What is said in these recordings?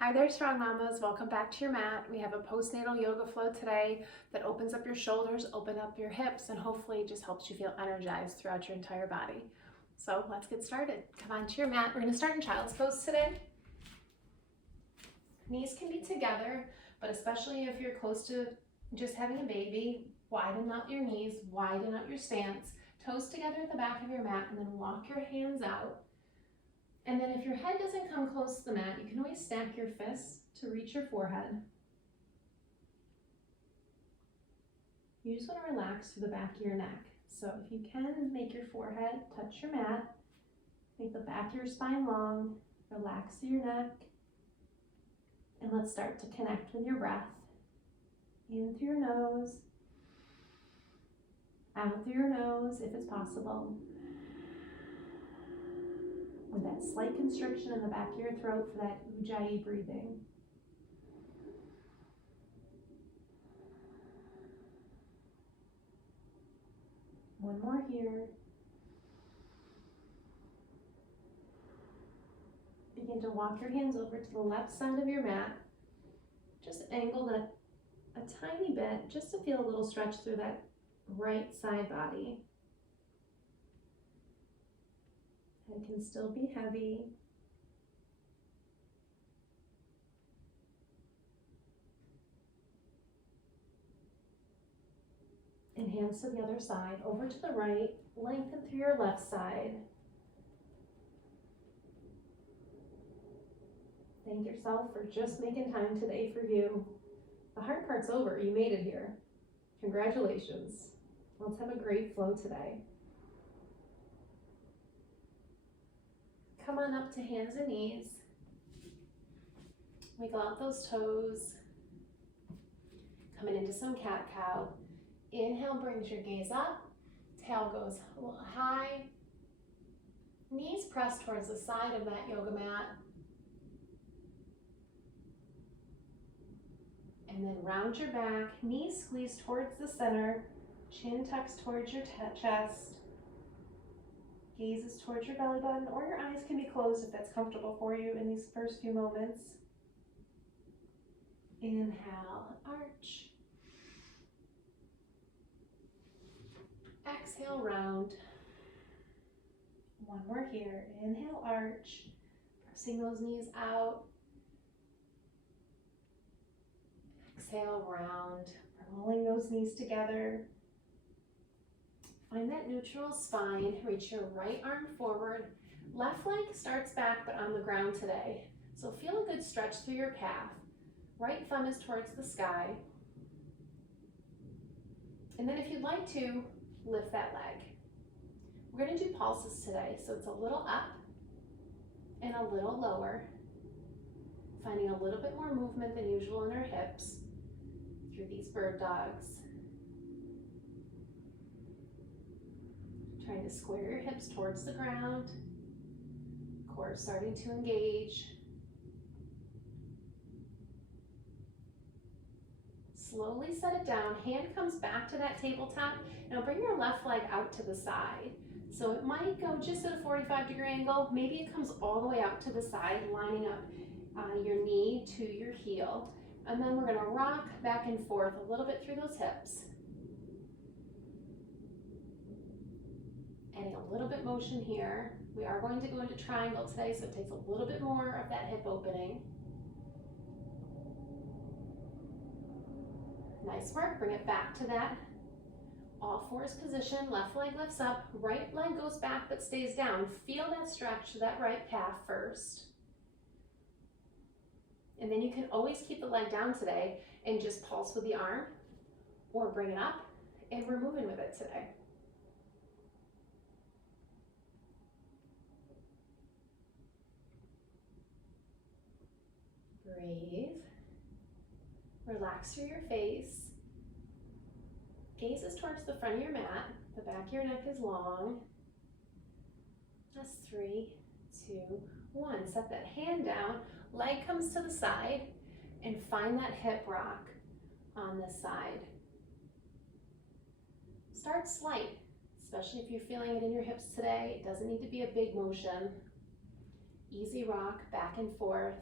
Hi there, strong mamas. Welcome back to your mat. We have a postnatal yoga flow today that opens up your shoulders, open up your hips, and hopefully just helps you feel energized throughout your entire body. So let's get started. Come on to your mat. We're going to start in child's pose today. Knees can be together, but especially if you're close to just having a baby, widen out your knees, widen out your stance, toes together at the back of your mat, and then walk your hands out. And then if your head doesn't come close to the mat, you can always stack your fists to reach your forehead. You just want to relax through the back of your neck. So if you can, make your forehead touch your mat, make the back of your spine long, relax through your neck, and let's start to connect with your breath. In through your nose, out through your nose if it's possible. With that slight constriction in the back of your throat for that ujjayi breathing. One more here. Begin to walk your hands over to the left side of your mat. Just angle that a tiny bit just to feel a little stretch through that right side body. Head can still be heavy. And hands to the other side, over to the right, lengthen through your left side. Thank yourself for just making time today for you. The hard part's over, you made it here. Congratulations. Let's have a great flow today. Come on up to hands and knees. Wiggle out those toes. Coming into some cat-cow. Inhale brings your gaze up. Tail goes a little high. Knees press towards the side of that yoga mat. And then round your back. Knees squeeze towards the center. Chin tucks towards your chest. Gaze is towards your belly button, or your eyes can be closed if that's comfortable for you in these first few moments. Inhale, arch. Exhale, round. One more here. Inhale, arch. Pressing those knees out. Exhale, round. Rolling those knees together. Find that neutral spine. Reach your right arm forward. Left leg starts back but on the ground today. So feel a good stretch through your calf. Right thumb is towards the sky. And then if you'd like to, lift that leg. We're going to do pulses today. So it's a little up and a little lower. Finding a little bit more movement than usual in our hips through these bird dogs. Trying to square your hips towards the ground. Core starting to engage. Slowly set it down. Hand comes back to that tabletop. Now bring your left leg out to the side. So it might go just at a 45-degree angle. Maybe it comes all the way out to the side, lining up your knee to your heel. And then we're going to rock back and forth a little bit through those hips. Adding a little bit motion here. We are going to go into triangle today, so it takes a little bit more of that hip opening. Nice work. Bring it back to that all fours position. Left leg lifts up. Right leg goes back but stays down. Feel that stretch to that right calf first. And then you can always keep the leg down today and just pulse with the arm or bring it up, and we're moving with it today. Breathe. Relax through your face. Gaze is towards the front of your mat. The back of your neck is long. That's 3, 2, 1. Set that hand down. Leg comes to the side and find that hip rock on this side. Start slight, especially if you're feeling it in your hips today. It doesn't need to be a big motion. Easy rock back and forth.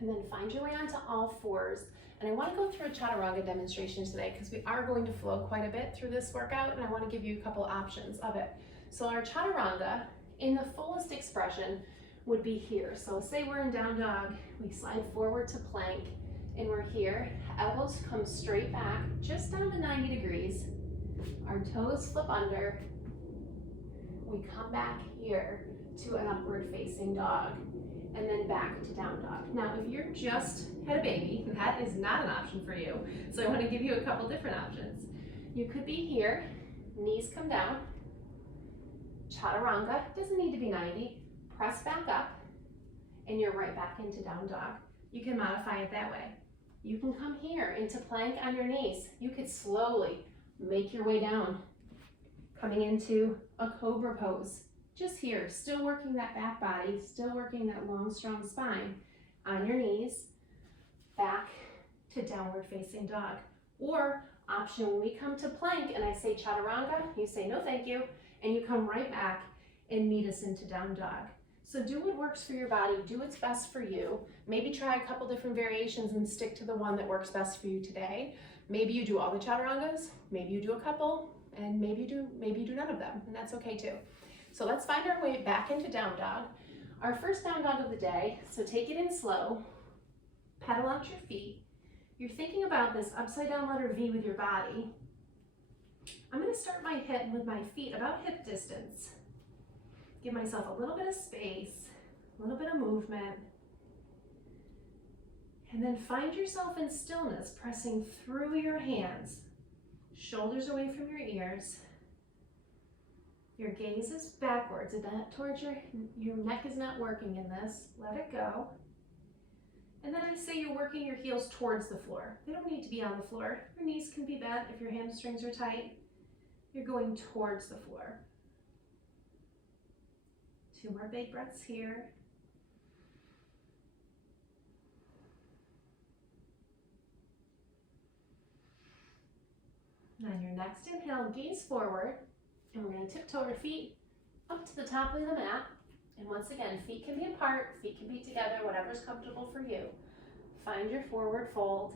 And then find your way onto all fours. And I want to go through a Chaturanga demonstration today because we are going to flow quite a bit through this workout, and I want to give you a couple options of it. So our Chaturanga, in the fullest expression, would be here. So say we're in down dog, we slide forward to plank, and we're here. Elbows come straight back, just down to 90 degrees. Our toes flip under. We come back here to an upward facing dog, and then back to down dog. Now, if you're just had a baby, that is not an option for you. So I want to give you a couple different options. You could be here, knees come down, Chaturanga, doesn't need to be 90, press back up, and you're right back into down dog. You can modify it that way. You can come here into plank on your knees. You could slowly make your way down, coming into a cobra pose. Just here, still working that back body, still working that long, strong spine. On your knees, back to downward facing dog. Or option, when we come to plank and I say Chaturanga, you say no thank you, and you come right back and meet us into down dog. So do what works for your body, do what's best for you. Maybe try a couple different variations and stick to the one that works best for you today. Maybe you do all the Chaturangas, maybe you do a couple, and maybe you do none of them, and that's okay too. So let's find our way back into down dog. Our first down dog of the day, so take it in slow, pedal out your feet. You're thinking about this upside down letter V with your body. I'm gonna start my hip with my feet about hip distance. Give myself a little bit of space, a little bit of movement. And then find yourself in stillness, pressing through your hands, shoulders away from your ears. Your gaze is backwards, and not towards your neck is not working in this. Let it go. And then I say you're working your heels towards the floor. They don't need to be on the floor. Your knees can be bent if your hamstrings are tight. You're going towards the floor. 2 more big breaths here. On your next inhale, gaze forward. And we're going to tiptoe our feet up to the top of the mat. And once again, feet can be apart, feet can be together, whatever's comfortable for you. Find your forward fold.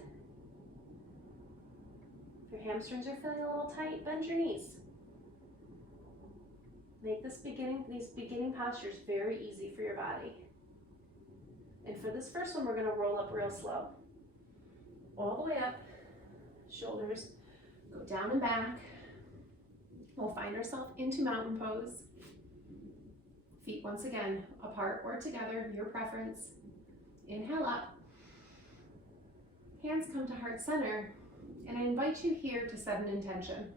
If your hamstrings are feeling a little tight, bend your knees. Make these beginning postures very easy for your body. And for this first one, we're going to roll up real slow. All the way up, shoulders go down and back. We'll find ourselves into mountain pose. Feet once again apart or together, your preference. Inhale up. Hands come to heart center, and I invite you here to set an intention.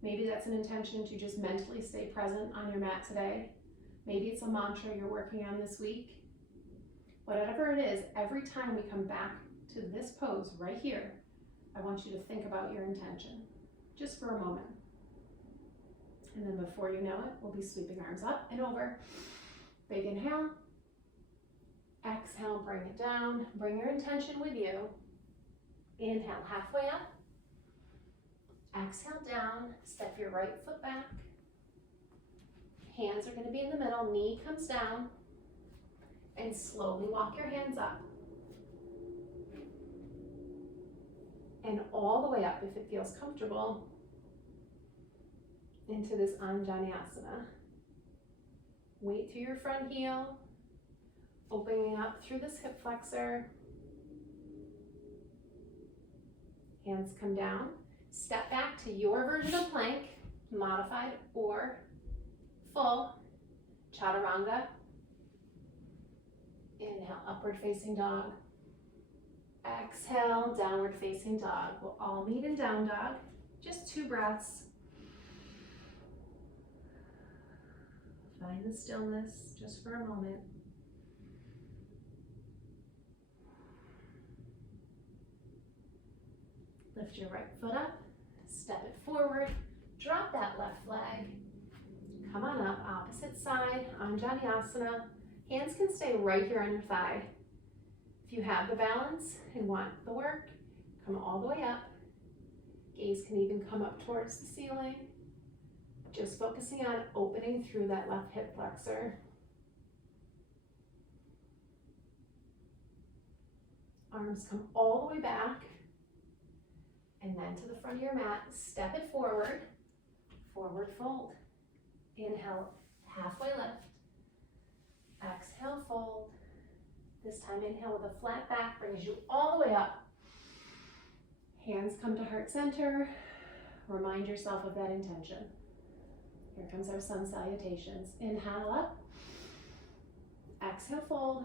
Maybe that's an intention to just mentally stay present on your mat today. Maybe it's a mantra you're working on this week. Whatever it is, every time we come back to this pose right here, I want you to think about your intention, just for a moment. And then before you know it, we'll be sweeping arms up and over. Big inhale. Exhale, bring it down. Bring your intention with you. Inhale, halfway up. Exhale down. Step your right foot back. Hands are going to be in the middle. Knee comes down. And slowly walk your hands up. And all the way up, if it feels comfortable, into this Anjaneyasana. Weight through your front heel, opening up through this hip flexor. Hands come down. Step back to your version of plank, modified or full. Chaturanga. Inhale, upward facing dog. Exhale, downward facing dog. We'll all meet in down dog. Just 2 breaths. Find the stillness just for a moment. Lift your right foot up, step it forward, drop that left leg. Come on up, opposite side, Anjaneyasana. Hands can stay right here on your thigh. If you have the balance and want the work, come all the way up. Gaze can even come up towards the ceiling. Just focusing on opening through that left hip flexor. Arms come all the way back. And then to the front of your mat, step it forward. Forward fold. Inhale, halfway lift. Exhale, fold. This time inhale with a flat back, brings you all the way up. Hands come to heart center. Remind yourself of that intention. Here comes our sun salutations. Inhale up. Exhale, fold.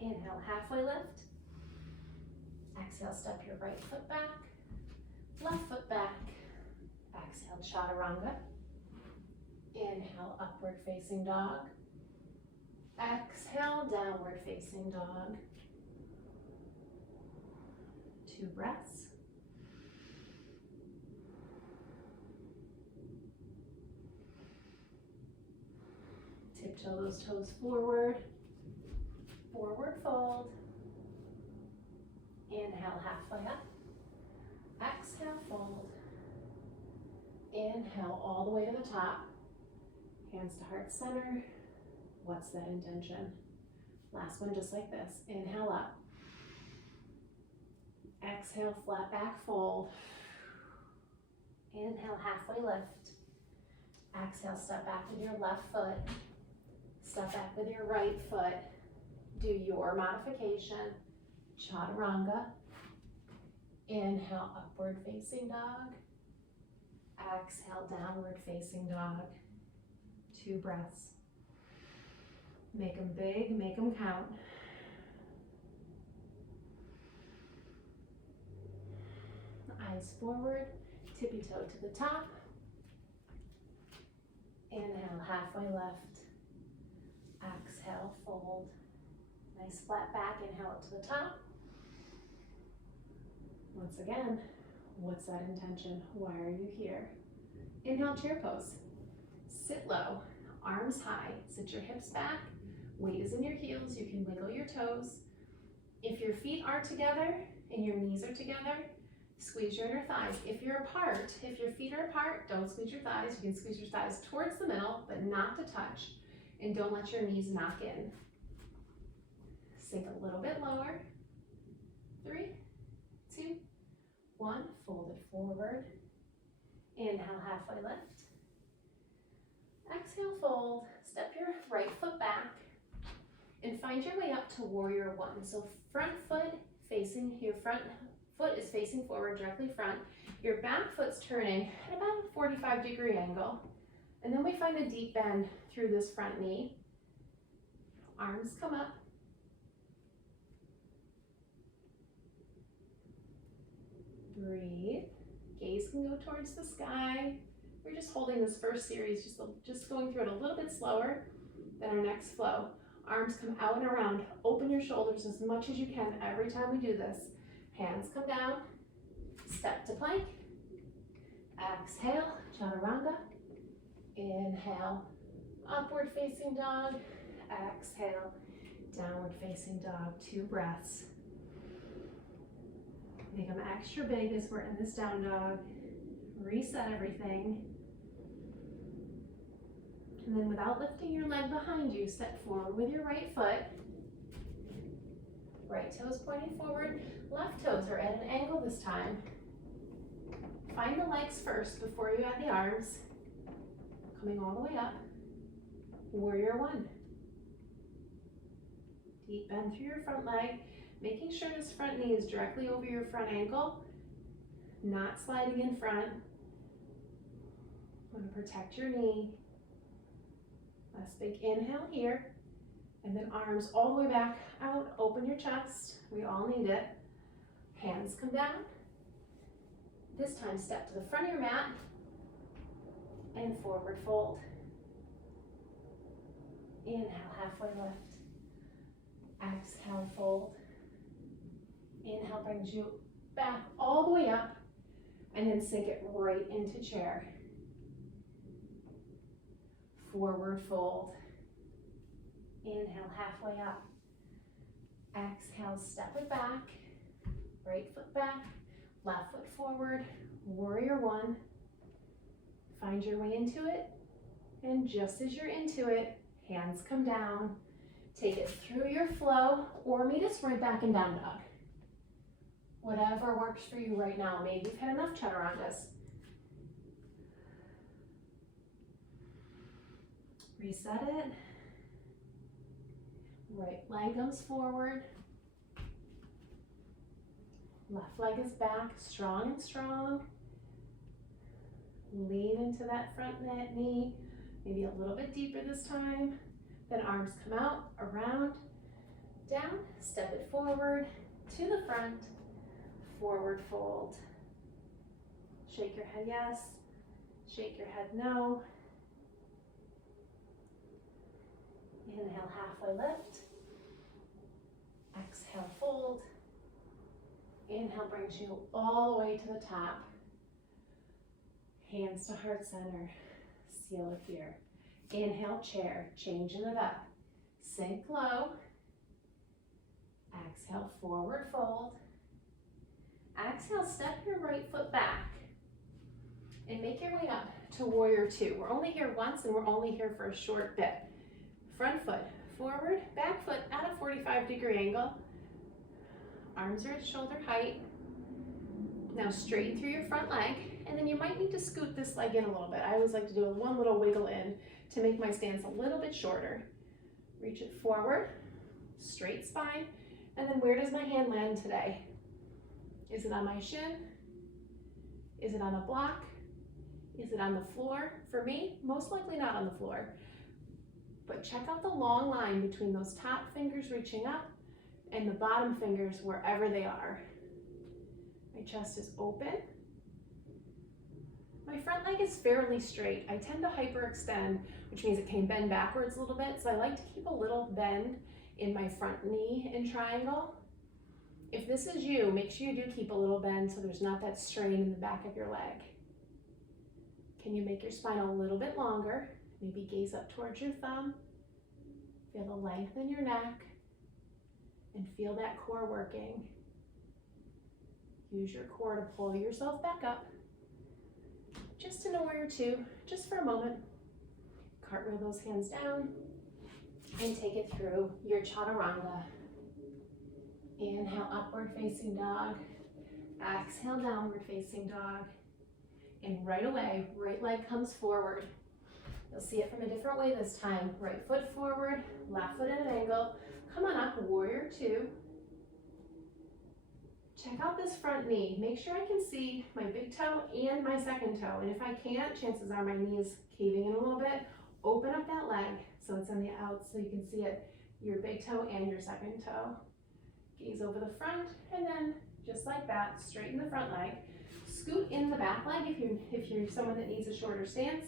Inhale, halfway lift. Exhale, step your right foot back. Left foot back. Exhale, Chaturanga. Inhale, upward facing dog. Exhale, downward facing dog. 2 breaths. Tiptoe those toes forward. Forward fold. Inhale, halfway up. Exhale, fold. Inhale all the way to the top. Hands to heart center. What's that intention? Last one just like this. Inhale up. Exhale, flat back fold. Inhale, halfway lift. Exhale, step back with your left foot. Step back with your right foot. Do your modification. Chaturanga. Inhale, upward facing dog. Exhale, downward facing dog. 2 breaths. Make them big, make them count. Eyes forward, tippy toe to the top. Inhale, halfway left. Exhale, fold. Nice flat back, inhale up to the top. Once again, what's that intention? Why are you here? Inhale, chair pose. Sit low, arms high, sit your hips back, weight is in your heels, you can wiggle your toes. If your feet are together and your knees are together, squeeze your inner thighs. If you're apart, if your feet are apart, don't squeeze your thighs. You can squeeze your thighs towards the middle, but not to touch. And don't let your knees knock in. Sink a little bit lower. 3, 2, 1. Fold it forward. Inhale, halfway lift. Exhale, fold. Step your right foot back and find your way up to warrior 1. So front foot facing, your front foot is facing forward, directly front. Your back foot's turning at about a 45-degree angle. And then we find a deep bend through this front knee. Arms come up. Breathe. Gaze can go towards the sky. We're just holding this first series, just going through it a little bit slower than our next flow. Arms come out and around. Open your shoulders as much as you can every time we do this. Hands come down. Step to plank. Exhale, Chaturanga. Inhale, upward facing dog. Exhale, downward facing dog. 2 breaths. Make them extra big as we're in this down dog. Reset everything. And then without lifting your leg behind you, step forward with your right foot. Right toes pointing forward. Left toes are at an angle this time. Find the legs first before you add the arms. Coming all the way up. Warrior 1. Deep bend through your front leg, making sure this front knee is directly over your front ankle, not sliding in front. Want to protect your knee. Last big inhale here, and then arms all the way back out. Open your chest. We all need it. Hands come down. This time step to the front of your mat and forward fold. Inhale, halfway lift. Exhale, fold. Inhale brings you back all the way up, and then sink it right into chair. Forward fold. Inhale, halfway up. Exhale, step it back. Right foot back, left foot forward. Warrior 1. Find your way into it, and just as you're into it, hands come down. Take it through your flow or meet us right back in down dog. Whatever works for you right now. Maybe you've had enough chaturangas. Reset it. Right leg comes forward. Left leg is back, strong and strong. Lean into that front knee, maybe a little bit deeper this time. Then arms come out, around, down, step it forward, to the front, forward fold. Shake your head yes, shake your head no. Inhale, halfway lift. Exhale, fold. Inhale brings you all the way to the top. Hands to heart center. Seal it here. Inhale, chair. Change in it up. Sink low. Exhale, forward fold. Exhale, step your right foot back. And make your way up to warrior two. We're only here once and we're only here for a short bit. Front foot forward, back foot at a 45-degree angle. Arms are at shoulder height. Now straighten through your front leg, and then you might need to scoot this leg in a little bit. I always like to do one little wiggle in to make my stance a little bit shorter. Reach it forward, straight spine, and then where does my hand land today? Is it on my shin? Is it on a block? Is it on the floor? For me, most likely not on the floor. But check out the long line between those top fingers reaching up and the bottom fingers wherever they are. My chest is open. My front leg is fairly straight. I tend to hyperextend, which means it can bend backwards a little bit. So I like to keep a little bend in my front knee in triangle. If this is you, make sure you do keep a little bend so there's not that strain in the back of your leg. Can you make your spine a little bit longer? Maybe gaze up towards your thumb. Feel the length in your neck and feel that core working. Use your core to pull yourself back up. Just in a warrior two, just for a moment. Cartwheel those hands down and take it through your chaturanga. Inhale, upward facing dog. Exhale, downward facing dog. And right away, right leg comes forward. You'll see it from a different way this time. Right foot forward, left foot at an angle. Come on up, warrior two. Check out this front knee. Make sure I can see my big toe and my second toe. And if I can't, chances are my knee is caving in a little bit. Open up that leg so it's on the out so you can see it, your big toe and your second toe. Gaze over the front and then just like that, straighten the front leg. Scoot in the back leg if you're someone that needs a shorter stance.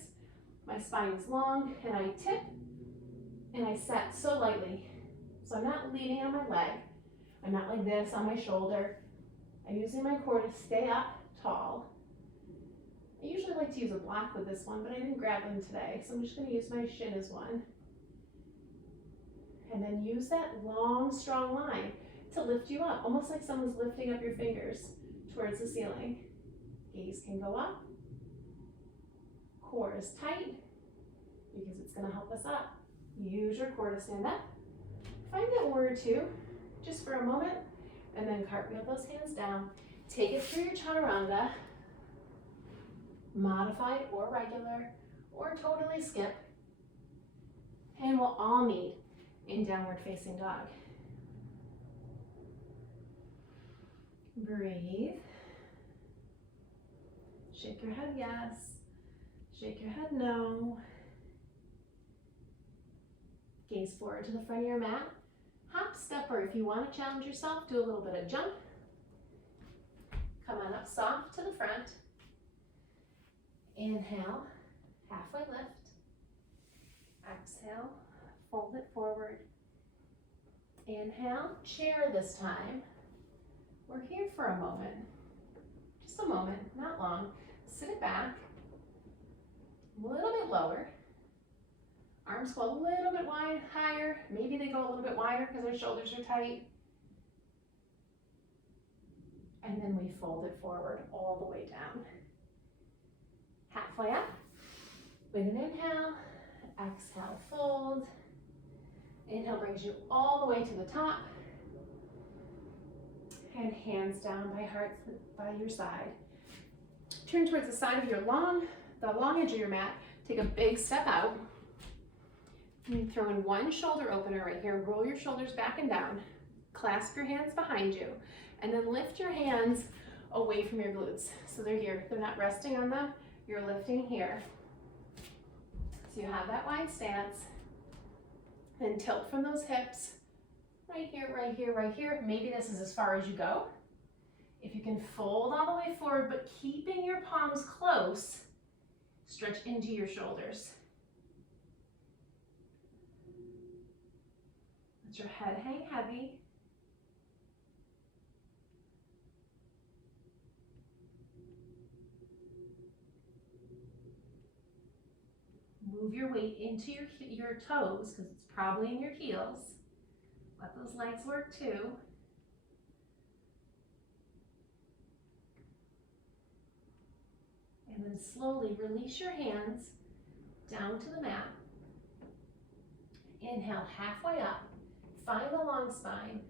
My spine is long and I tip and I set so lightly. So I'm not leaning on my leg. I'm not like this on my shoulder. I'm using my core to stay up tall. I usually like to use a block with this one, but I didn't grab them today. So I'm just gonna use my shin as one. And then use that long, strong line to lift you up, almost like someone's lifting up your fingers towards the ceiling. Gaze can go up. Core is tight because it's gonna help us up. Use your core to stand up. Find that warrior two just for a moment and then cartwheel those hands down. Take it through your chaturanga, modified or regular, or totally skip. And we'll all meet in downward facing dog. Breathe. Shake your head yes, shake your head no. Gaze forward to the front of your mat. Hop, step, or if you want to challenge yourself, do a little bit of jump. Come on up soft to the front. Inhale, halfway lift. Exhale, fold it forward. Inhale, chair this time. We're here for a moment. Just a moment, not long. Sit it back. A little bit lower. Arms go a little bit wide, higher. Maybe they go a little bit wider because our shoulders are tight. And then we fold it forward all the way down. Halfway up with an inhale, exhale, fold. Inhale brings you all the way to the top. And hands down by heart by your side. Turn towards the side of the long edge of your mat. Take a big step out. And you throw in one shoulder opener right here. Roll your shoulders back and down. Clasp your hands behind you. And then lift your hands away from your glutes. So they're here. They're not resting on them. You're lifting here. So you have that wide stance. Then tilt from those hips. Right here, right here, right here. Maybe this is as far as you go. If you can fold all the way forward, but keeping your palms close, stretch into your shoulders. Let your head hang heavy. Move your weight into your toes, because it's probably in your heels. Let those legs work too. And then slowly release your hands down to the mat. Inhale, halfway up. Find the long spine.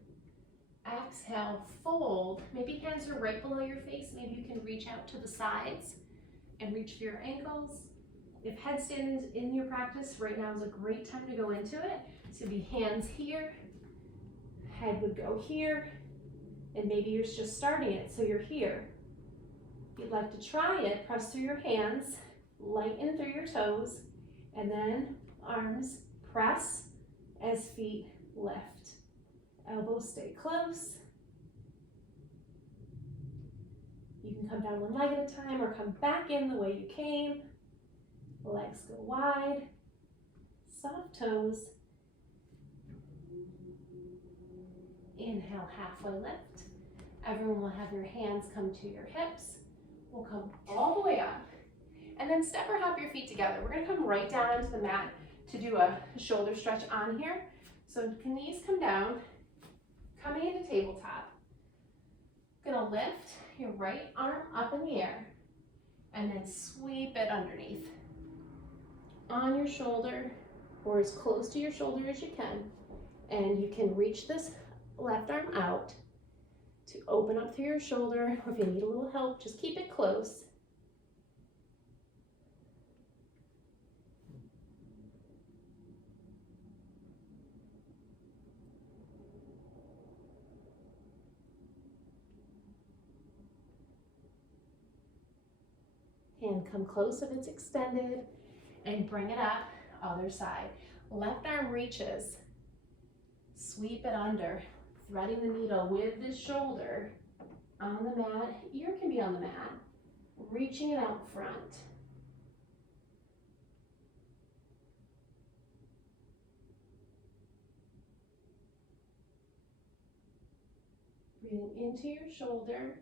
Exhale, fold. Maybe hands are right below your face. Maybe you can reach out to the sides and reach for your ankles. If headstand is in your practice, right now is a great time to go into it. So it'd be hands here, head would go here, and maybe you're just starting it, so you're here. If you'd like to try it, press through your hands, lighten through your toes, and then arms press as feet lift. Elbows stay close. You can come down one leg at a time or come back in the way you came. Legs go wide, soft toes. Inhale, halfway lift. Everyone will have your hands come to your hips. We'll come all the way up. And then step or hop your feet together. We're gonna come right down onto the mat to do a shoulder stretch on here. So knees come down, coming into tabletop. Gonna lift your right arm up in the air and then sweep it underneath. On your shoulder, or as close to your shoulder as you can. And you can reach this left arm out to open up through your shoulder, or if you need a little help, just keep it close. Hand come close if it's extended, and bring it up, other side. Left arm reaches, sweep it under, threading the needle with the shoulder on the mat. Ear can be on the mat, reaching it out front. Breathing into your shoulder.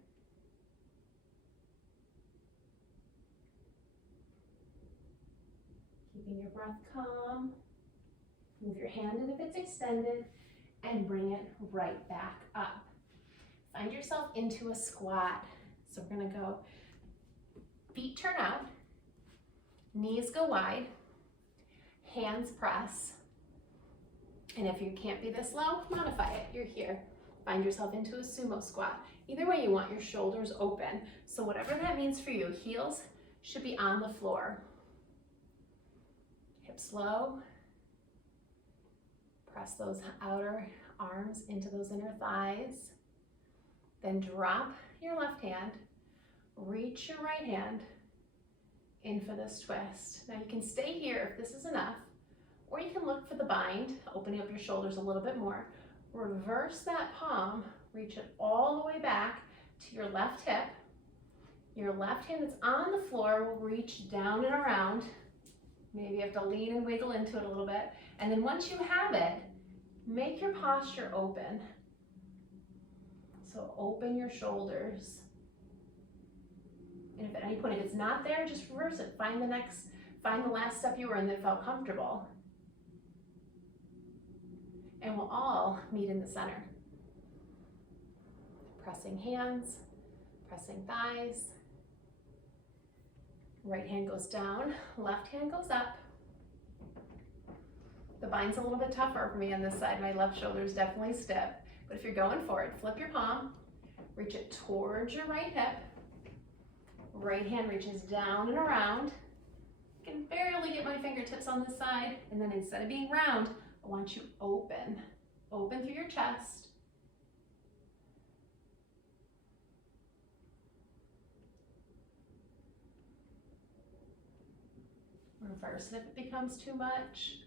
Keeping your breath calm. Move your hand in if it's extended and bring it right back up. Find yourself into a squat. So we're gonna go feet turn out, knees go wide, hands press. And if you can't be this low, modify it, you're here. Find yourself into a sumo squat. Either way, you want your shoulders open. So whatever that means for you, heels should be on the floor. Hips low. Press those outer arms into those inner thighs. Then drop your left hand, reach your right hand in for this twist. Now you can stay here if this is enough, or you can look for the bind, opening up your shoulders a little bit more. Reverse that palm, reach it all the way back to your left hip. Your left hand that's on the floor will reach down and around. Maybe you have to lean and wiggle into it a little bit. And then once you have it, make your posture open. So open your shoulders. And if at any point, if it's not there, just reverse it. Find the last step you were in that felt comfortable. And we'll all meet in the center. Pressing hands, pressing thighs. Right hand goes down, left hand goes up. The bind's a little bit tougher for me on this side. My left shoulder is definitely stiff. But if you're going for it, flip your palm, reach it towards your right hip. Right hand reaches down and around. I can barely get my fingertips on this side. And then instead of being round, I want you open. Open through your chest. Reverse it if it becomes too much.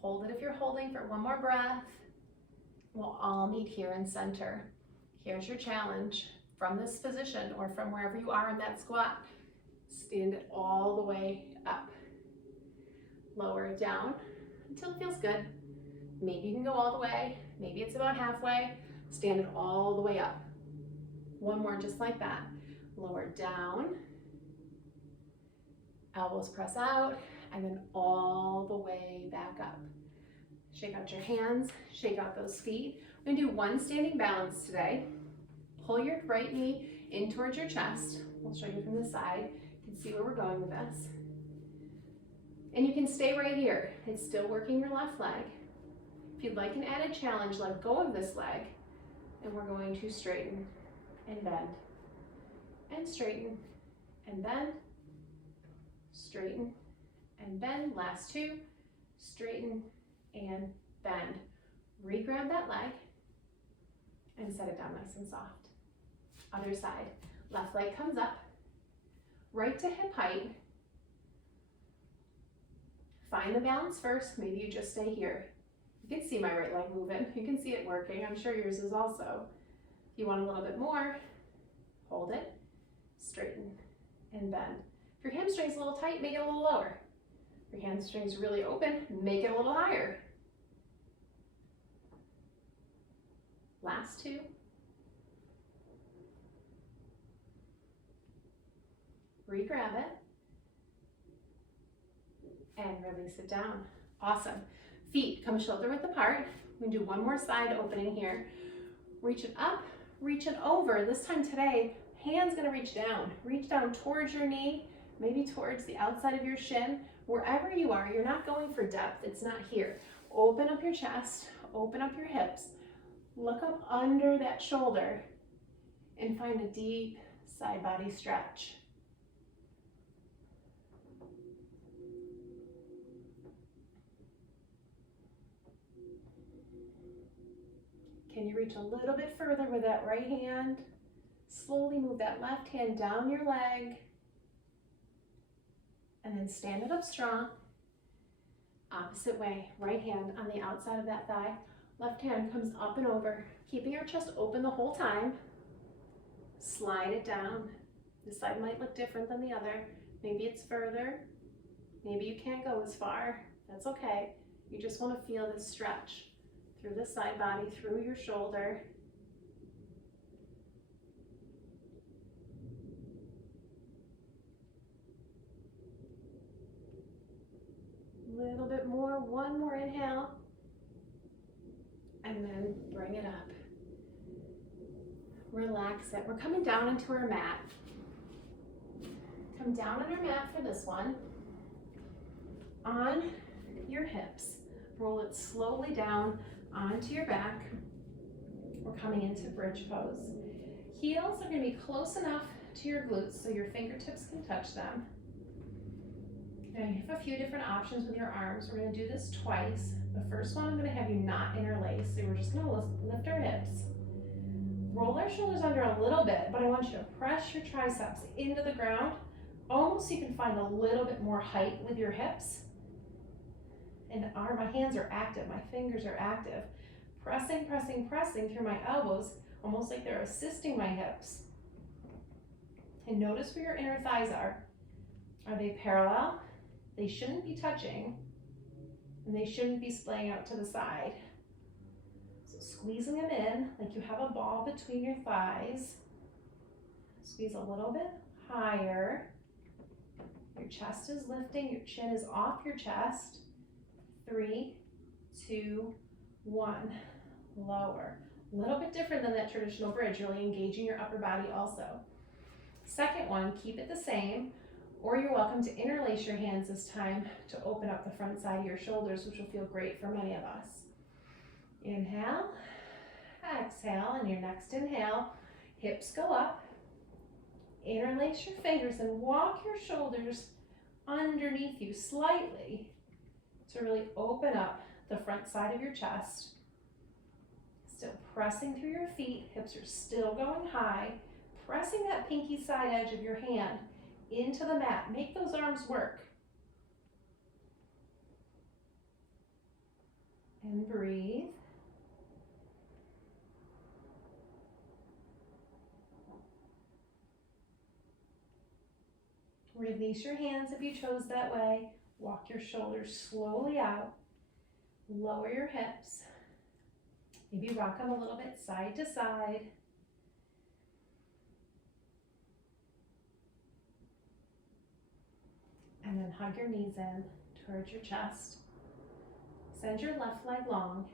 Hold it if you're holding for one more breath. We'll all meet here in center. Here's your challenge. From this position or from wherever you are in that squat, stand it all the way up. Lower it down until it feels good. Maybe you can go all the way. Maybe it's about halfway. Stand it all the way up. One more just like that. Lower down. Elbows press out, and then all the way back up. Shake out your hands, shake out those feet. We're gonna do one standing balance today. Pull your right knee in towards your chest. We'll show you from the side. You can see where we're going with this. And you can stay right here. It's still working your left leg. If you'd like an added challenge, let go of this leg, and we're going to straighten and bend, and straighten and bend, straighten and bend. Last two, straighten and bend. Re-grab that leg and set it down nice and soft. Other side, left leg comes up, right to hip height. Find the balance first. Maybe you just stay here. You can see my right leg moving. You can see it working. I'm sure yours is also. If you want a little bit more, hold it, straighten and bend. If your hamstring's a little tight, make it a little lower. If your hamstring's really open, make it a little higher. Last two. Re-grab it and release it down. Awesome. Feet come shoulder width apart. We're gonna do one more side opening here. Reach it up, reach it over. This time today, hand's gonna reach down. Reach down towards your knee, maybe towards the outside of your shin. Wherever you are, you're not going for depth. It's not here. Open up your chest, open up your hips. Look up under that shoulder and find a deep side body stretch. Can you reach a little bit further with that right hand? Slowly move that left hand down your leg and then stand it up strong. Opposite way, right hand on the outside of that thigh. Left hand comes up and over, keeping your chest open the whole time. Slide it down. This side might look different than the other. Maybe it's further. Maybe you can't go as far. That's okay. You just want to feel this stretch through the side body, through your shoulder. A little bit more, one more inhale, and then bring it up. Relax it. We're coming down into our mat. Come down on our mat for this one. On your hips, roll it slowly down onto your back. We're coming into bridge pose. Heels are going to be close enough to your glutes so your fingertips can touch them. Now you have a few different options with your arms. We're going to do this twice. The first one I'm going to have you not interlace, so we're just going to lift our hips. Roll our shoulders under a little bit, but I want you to press your triceps into the ground, almost so you can find a little bit more height with your hips. And my hands are active, my fingers are active. Pressing, pressing, pressing through my elbows, almost like they're assisting my hips. And notice where your inner thighs are. Are they parallel? They shouldn't be touching, and they shouldn't be splaying out to the side. So squeezing them in like you have a ball between your thighs. Squeeze a little bit higher. Your chest is lifting, your chin is off your chest. 3, 2, 1. Lower. A little bit different than that traditional bridge, really engaging your upper body also. Second one, keep it the same. Or you're welcome to interlace your hands this time to open up the front side of your shoulders, which will feel great for many of us. Inhale, exhale, and your next inhale, hips go up. Interlace your fingers and walk your shoulders underneath you slightly to really open up the front side of your chest. Still pressing through your feet, hips are still going high, pressing that pinky side edge of your hand into the mat. Make those arms work. And breathe. Release your hands if you chose that way. Walk your shoulders slowly out. Lower your hips. Maybe rock them a little bit side to side. And then hug your knees in towards your chest. Send your left leg long.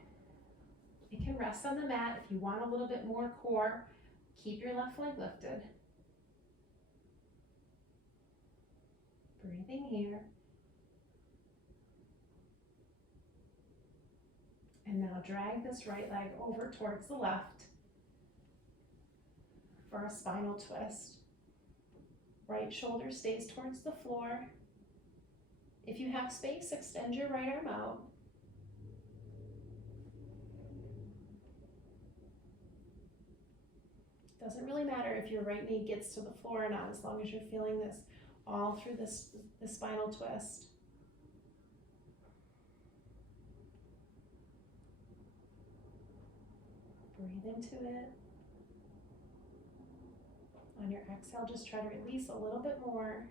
It can rest on the mat. If you want a little bit more core, keep your left leg lifted. Breathing here. And now drag this right leg over towards the left for a spinal twist. Right shoulder stays towards the floor. If you have space, extend your right arm out. Doesn't really matter if your right knee gets to the floor or not, as long as you're feeling this all through the spinal twist. Breathe into it. On your exhale, just try to release a little bit more.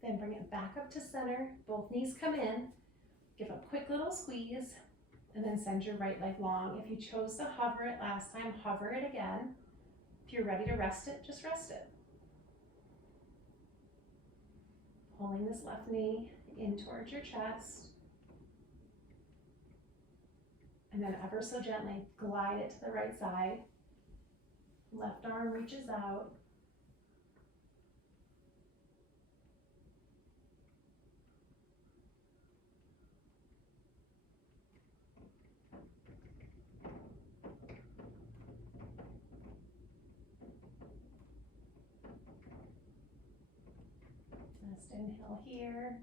Then bring it back up to center. Both knees come in. Give a quick little squeeze. And then send your right leg long. If you chose to hover it last time, hover it again. If you're ready to rest it, just rest it. Pulling this left knee in towards your chest. And then ever so gently glide it to the right side. Left arm reaches out. Last inhale here.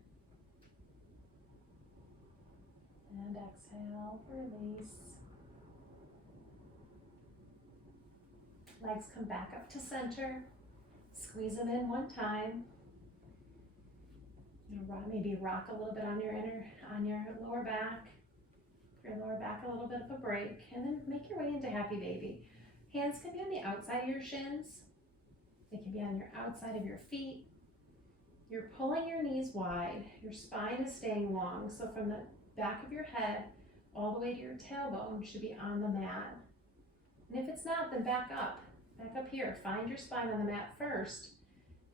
And exhale, release. Legs come back up to center. Squeeze them in one time. Maybe rock a little bit on your lower back. Give your lower back a little bit of a break. And then make your way into happy baby. Hands can be on the outside of your shins. They can be on your outside of your feet. You're pulling your knees wide. Your spine is staying long. So from the back of your head all the way to your tailbone should be on the mat. And if it's not, then back up. Back up here. Find your spine on the mat first,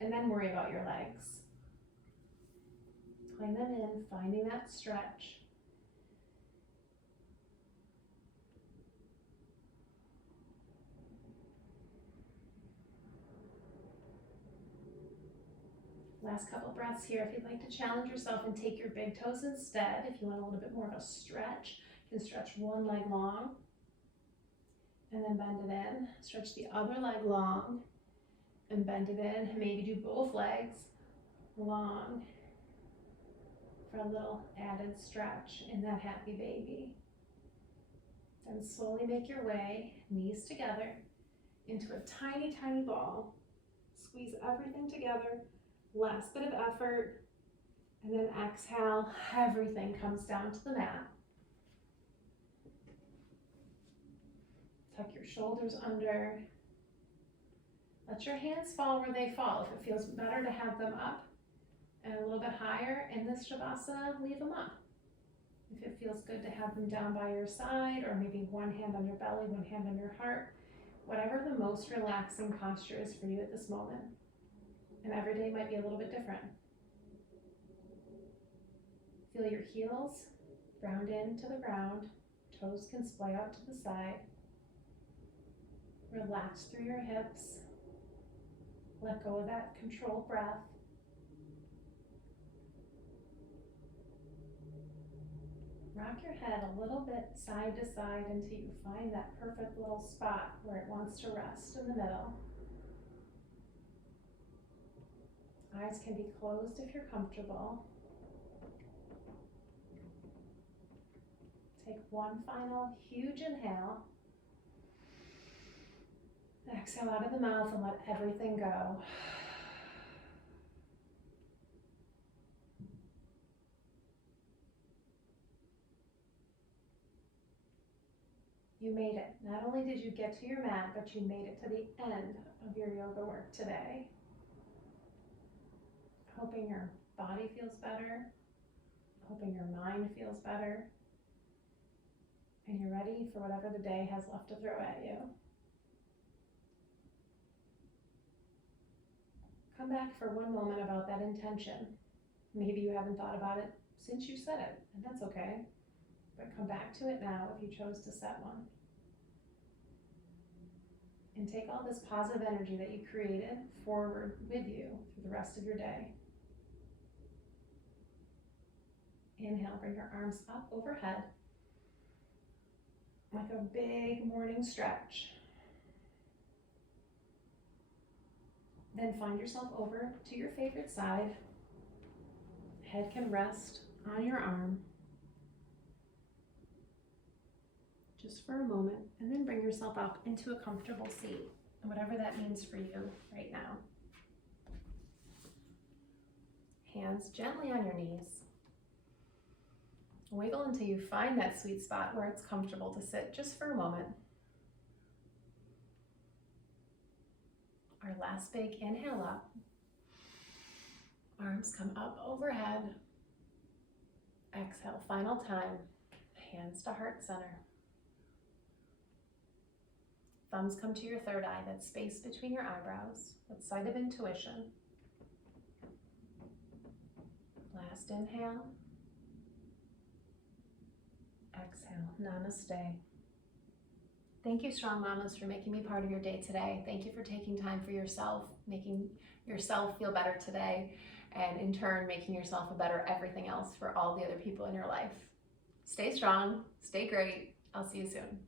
and then worry about your legs. Climb them in, finding that stretch. Last couple breaths here. If you'd like to challenge yourself and take your big toes instead, if you want a little bit more of a stretch, you can stretch one leg long and then bend it in. Stretch the other leg long and bend it in. And maybe do both legs long for a little added stretch in that happy baby. Then slowly make your way, knees together, into a tiny, tiny ball. Squeeze everything together. Last bit of effort, and then exhale, everything comes down to the mat. Tuck your shoulders under. Let your hands fall where they fall. If it feels better to have them up and a little bit higher in this Shavasana, leave them up. If it feels good to have them down by your side, or maybe one hand on your belly, one hand on your heart, whatever the most relaxing posture is for you at this moment. And every day might be a little bit different. Feel your heels ground into the ground. Toes can splay out to the side. Relax through your hips. Let go of that controlled breath. Rock your head a little bit side to side until you find that perfect little spot where it wants to rest in the middle. Eyes can be closed if you're comfortable. Take one final huge inhale. Exhale out of the mouth and let everything go. You made it. Not only did you get to your mat, but you made it to the end of your yoga work today. Hoping your body feels better, hoping your mind feels better, and you're ready for whatever the day has left to throw at you. Come back for one moment about that intention. Maybe you haven't thought about it since you said it, and that's okay. But come back to it now if you chose to set one. And take all this positive energy that you created forward with you through the rest of your day. Inhale, bring your arms up overhead like a big morning stretch. Then find yourself over to your favorite side. Head can rest on your arm. Just for a moment, and then bring yourself up into a comfortable seat, whatever that means for you right now. Hands gently on your knees. Wiggle until you find that sweet spot where it's comfortable to sit just for a moment. Our last big inhale up. Arms come up overhead. Exhale, final time. Hands to heart center. Thumbs come to your third eye, that space between your eyebrows, that side of intuition. Last inhale. Exhale, namaste. Thank you, Strong Mamas, for making me part of your day today. Thank you for taking time for yourself, making yourself feel better today, and in turn, making yourself a better everything else for all the other people in your life. Stay strong, stay great. I'll see you soon.